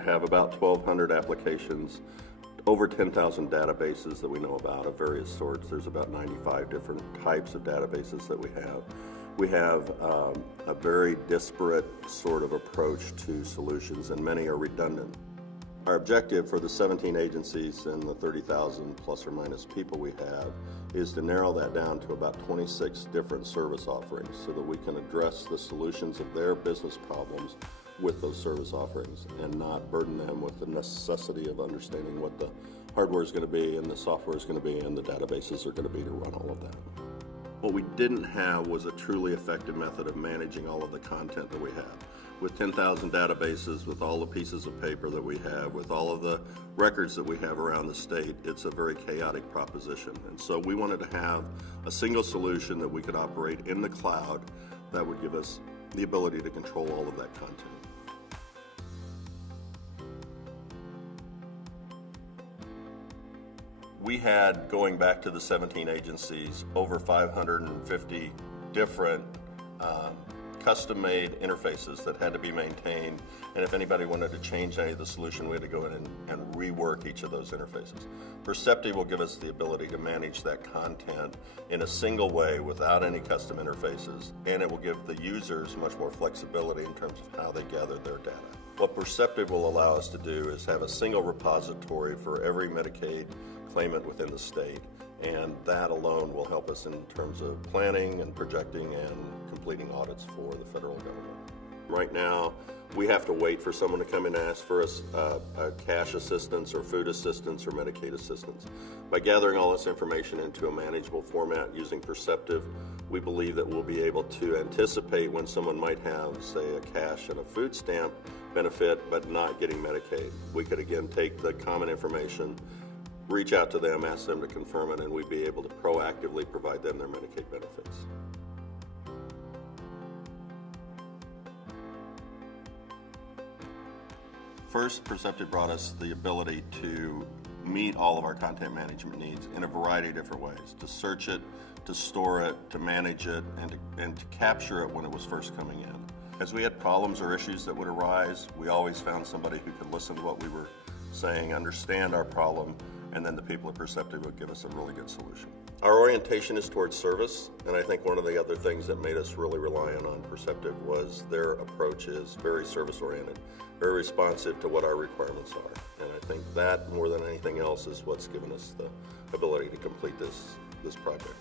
have about 1,200 applications, over 10,000 databases that we know about of various sorts. There's about 95 different types of databases that we have. We have a very disparate sort of approach to solutions, and many are redundant. Our objective for the 17 agencies and the 30,000 plus or minus people we have is to narrow that down to about 26 different service offerings so that we can address the solutions of their business problems with those service offerings and not burden them with the necessity of understanding what the hardware is going to be and the software is going to be and the databases are going to be to run all of that. What we didn't have was a truly effective method of managing all of the content that we have. With 10,000 databases, with all the pieces of paper that we have, with all of the records that we have around the state, it's a very chaotic proposition. And so we wanted to have a single solution that we could operate in the cloud that would give us the ability to control all of that content. We had, going back to the 17 agencies, over 550 different custom-made interfaces that had to be maintained, and if anybody wanted to change any of the solution, we had to go in and rework each of those interfaces. Perceptive will give us the ability to manage that content in a single way without any custom interfaces, and it will give the users much more flexibility in terms of how they gather their data. What Perceptive will allow us to do is have a single repository for every Medicaid claimant within the state, and that alone will help us in terms of planning and projecting and completing audits for the federal government. Right now, we have to wait for someone to come in and ask for us cash assistance or food assistance or Medicaid assistance. By gathering all this information into a manageable format using Perceptive, we believe that we'll be able to anticipate when someone might have, say, a cash and a food stamp benefit but not getting Medicaid. We could again take the common information, reach out to them, ask them to confirm it, and we'd be able to proactively provide them their Medicaid benefits. First, Perceptive brought us the ability to meet all of our content management needs in a variety of different ways, to search it, to store it, to manage it, and to capture it when it was first coming in. As we had problems or issues that would arise, we always found somebody who could listen to what we were saying, understand our problem, and then the people at Perceptive would give us a really good solution. Our orientation is towards service, and I think one of the other things that made us really reliant on Perceptive was their approach is very service-oriented, very responsive to what our requirements are. And I think that, more than anything else, is what's given us the ability to complete this project.